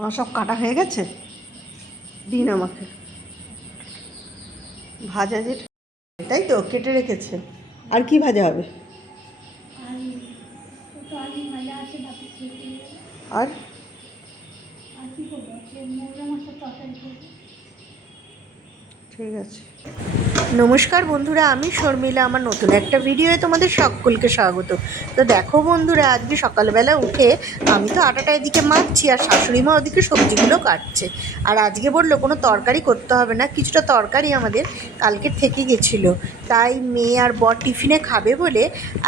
আমার সব কাটা হয়ে গেছে? দিন আমাকে। ভাজা যেটা তাই তো, কেটে রেখেছে। আর কি ভাজা হবে? আর? ঠিক আছে। নমস্কার বন্ধুরা, আমি শর্মিলা, আমার নতুন একটা ভিডিওয়ে তোমাদের সকলকে স্বাগত। তো দেখো বন্ধুরা, আজকে সকালবেলা উঠে আমি তো আটাটা এদিকে মাখছি আর শাশুড়ি মা ওদিকে সবজিগুলো কাটছে। আর আজকে বলল, কোনো তরকারি করতে হবে না, কিছুটা তরকারি আমাদের কালকে থেকে গেছিল। তাই মেয়ে আর বর টিফিনে খাবে বলে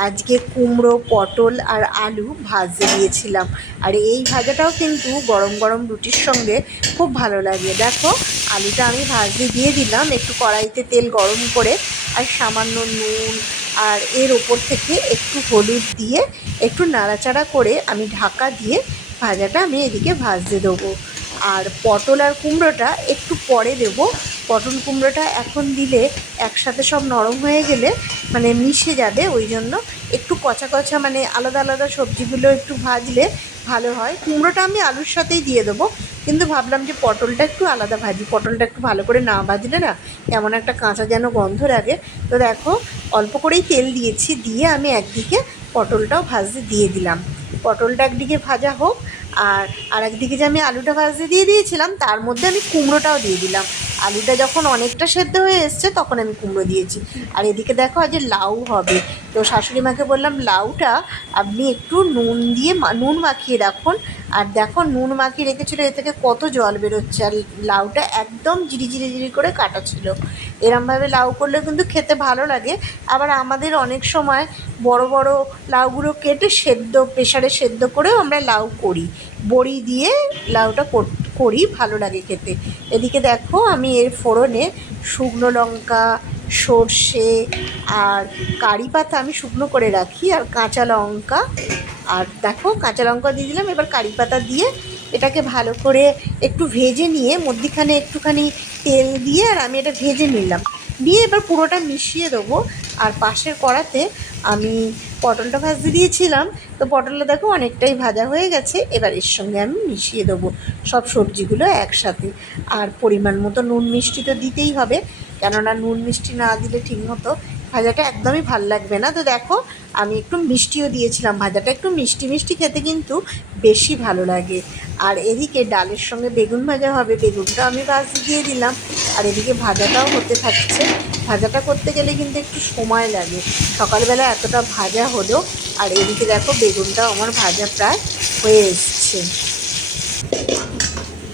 আজকে কুমড়ো, পটল আর আলু ভাজে দিয়েছিলাম আর এই ভাজাটাও কিন্তু গরম গরম রুটির সঙ্গে খুব ভালো লাগে। দেখো আলুটা আমি ভাজতে দিয়ে দিলাম, একটু কড়াইতে তেল গরম করে আর সামান্য নুন আর এর ওপর থেকে একটু হলুদ দিয়ে একটু নাড়াচাড়া করে আমি ঢাকা দিয়ে ভাজাটা আমি এদিকে ভাজতে দেবো। আর পটল আর কুমড়োটা একটু পরে দেব। পটল কুমড়োটা এখন দিলে একসাথে সব নরম হয়ে গেলে মানে মিশে যাবে, ওই জন্য একটু কচা কচা মানে আলাদা আলাদা সবজিগুলো একটু ভাজলে ভালো হয়। কুমড়োটা আমি আলুর সাথেই দিয়ে দেবো। কিন্তু ভাবলাম যে পটলটা একটু আলাদা ভাজি, পটলটা একটু ভালো করে না ভাজলে না এমন একটা কাঁচা যেন গন্ধ লাগে তো দেখো, অল্প করেই তেল দিয়েছি, দিয়ে আমি একদিকে পটলটাও ভাজতে দিয়ে দিলাম। পটলটা একদিকে ভাজা হোক আর আর একদিকে যে আমি আলুটা ভাজতে দিয়ে দিয়েছিলাম, তার মধ্যে আমি কুমড়োটাও দিয়ে দিলাম। আলুটা যখন অনেকটা সেদ্ধ হয়ে এসছে, তখন আমি কুমড়ো দিয়েছি। আর এদিকে দেখো, আজ লাউ হবে। তো শাশুড়ি মাকে বললাম, লাউটা আপনি একটু নুন দিয়ে নুন মাখিয়ে রাখুন। আর দেখো, নুন মাখিয়ে রেখেছিল, এ থেকে কত জল বেরোচ্ছে। আর লাউটা একদম জিরি জিরি জিরি করে কাটা ছিল। এরমভাবে লাউ করলে কিন্তু খেতে ভালো লাগে। আবার আমাদের অনেক সময় বড় বড় লাউগুলো কেটে সেদ্ধ প্রেশারে সেদ্ধ করেও আমরা লাউ করি। বড়ি দিয়ে লাউটা কর- ভালো লাগে খেতে। এদিকে দেখো আমি এর ফোড়নে শুকনো লঙ্কা, সর্ষে আর কারি পাতা আমি শুকনো করে রাখি, আর কাঁচা লঙ্কা। আর দেখো কাঁচা লঙ্কা দিয়ে দিলাম, এবার কারি পাতা দিয়ে এটাকে ভালো করে একটু ভেজে নিয়ে, মধ্যিখানে একটুখানি তেল দিয়ে আর আমি এটা ভেজে নিলাম। দিয়ে এবার পুরোটা মিশিয়ে দেবো। আর পাশের কড়াতে আমি পটলটা ভাজতে দিয়েছিলাম। তো পটলটা দেখো অনেকটাই ভাজা হয়ে গেছে। এবার এর সঙ্গে আমি মিশিয়ে দেবো সব সবজিগুলো একসাথে। আর পরিমাণ মতো নুন মিষ্টি তো দিতেই হবে। কেননা নুন মিষ্টি না দিলে ঠিকমতো ভাজাটা একদমই ভালো লাগবে না। তো দেখো আমি একটু মিষ্টিও দিয়েছিলাম। ভাজাটা একটু মিষ্টি মিষ্টি খেতে কিন্তু বেশি ভালো লাগে। আর এদিকে ডালের সঙ্গে বেগুন ভাজা হবে। বেগুনটা আমি ভাজ দিয়ে দিলাম। আর এদিকে ভাজাটাও হতে থাকছে। ভাজাটা করতে গেলে কিন্তু একটু সময় লাগে। সকালবেলা এতটা ভাজা হলো, আর এদিকে দেখো বেগুনটাও আমার ভাজা প্রায় হয়ে এসছে।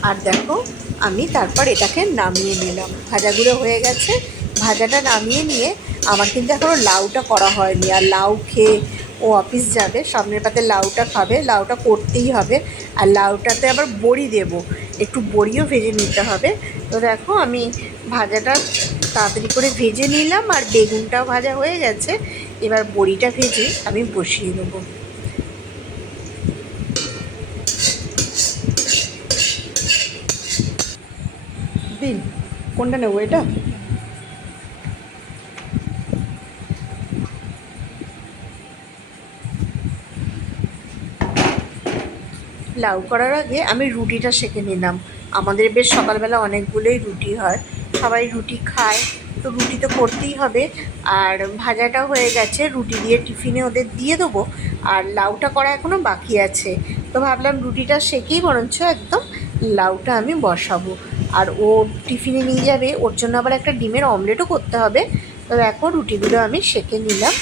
আর দেখো, আমি তারপর এটাকে নামিয়ে নিলাম। ভাজাগুলো হয়ে গেছে। ভাজাটা নামিয়ে নিয়ে আমার কিন্তু এখনও লাউটা করা হয়নি। আর লাউ খেয়ে ও অফিস যাবে, সামনের পাতে লাউটা খাবে। লাউটা করতেই হবে। আর লাউটাতে আবার বড়ি দেব। একটু বড়িও ভেজে নিতে হবে। তো দেখো আমি ভাজাটা তাড়াতাড়ি করে ভেজে নিলাম আর বেগুনটাও ভাজা হয়ে গেছে। এবার বড়িটা ভেজে আমি বসিয়ে দেবো। দিন, কোনটা নেব এটা? লাউ করার আগে আমি রুটিটা সেঁকে নিলাম। আমাদের বেশ সকালবেলা অনেকগুলোই রুটি হয়। সবাই রুটি খায়। তো রুটি তো করতেই হবে। আর ভাজাটাও হয়ে গেছে। রুটি দিয়ে টিফিনে ওদের দিয়ে দেবো। আর লাউটা করা এখনও বাকি আছে। তো ভাবলাম রুটিটা সেকেই বরঞ্চ একদম লাউটা আমি বসাবো। আর ও টিফিনে নিয়ে যাবে। ওর জন্য আবার একটা ডিমের অমলেটও করতে হবে। তো দেখো রুটিগুলো আমি সেকে নিলাম।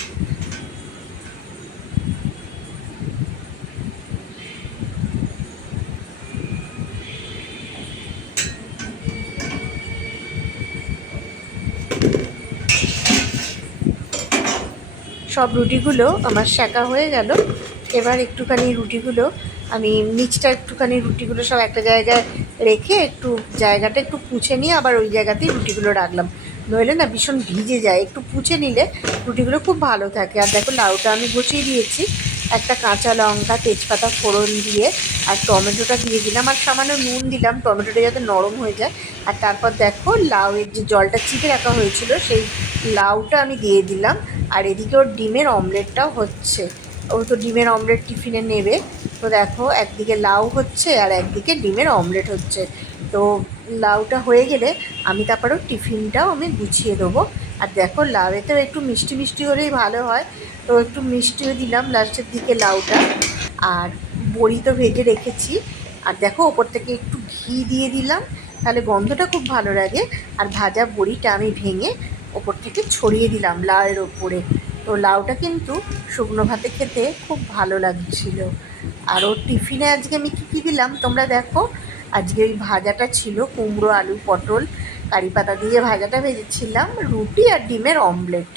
সব রুটিগুলো আমার শেখা হয়ে গেল। এবার একটুখানি রুটিগুলো আমি নিচটা একটুখানি রুটিগুলো সব একটা জায়গায় রেখে একটু জায়গাটা একটু পুছে নিয়ে আবার ওই জায়গাতেই রুটিগুলো রাখলাম। নইলে না ভীষণ ভিজে যায়। একটু পুছে নিলে রুটিগুলো খুব ভালো থাকে। আর দেখো লাউটা আমি গুছিয়ে দিয়েছি। একটা কাঁচা লঙ্কা, তেজপাতা ফোড়ন দিয়ে আর টমেটোটা দিয়ে দিলাম আর সামান্য নুন দিলাম। টমেটোটা যাতে নরম হয়ে যায়। আর তারপর দেখো লাউয়ের যে জলটা চিপে রাখা হয়েছিল, সেই লাউটা আমি দিয়ে দিলাম। আর এদিকে ওর ডিমের অমলেটটাও হচ্ছে। ও তো ডিমের অমলেট টিফিনে নেবে। তো দেখো একদিকে লাউ হচ্ছে আর একদিকে ডিমের অমলেট হচ্ছে। তো লাউটা হয়ে গেলে আমি তারপরেও টিফিনটাও আমি গুছিয়ে দেবো। আর দেখো লাউয়েতেও একটু মিষ্টি মিষ্টি হলেই ভালো হয়। তো একটু মিষ্টিও দিলাম লাস্টের দিকে লাউটা। আর বড়ি তো ভেজে রেখেছি। আর দেখো, ওপর থেকে একটু ঘি দিয়ে দিলাম। তাহলে গন্ধটা খুব ভালো লাগে। আর ভাজা বড়িটা আমি ভেঙে ওপর থেকে ছড়িয়ে দিলাম লাউয়ের ওপরে। তো লাউটা কিন্তু শুকনো ভাতে খেতে খুব ভালো লাগছিল। আর ওর টিফিনে আজকে আমি কী কী দিলাম তোমরা দেখো। আজকে ওই ভাজাটা ছিল কুমড়ো, আলু, পটল, কারি পাতা দিয়ে ভাজাটা ভেজেছিলাম, রুটি আর ডিমের অমলেট।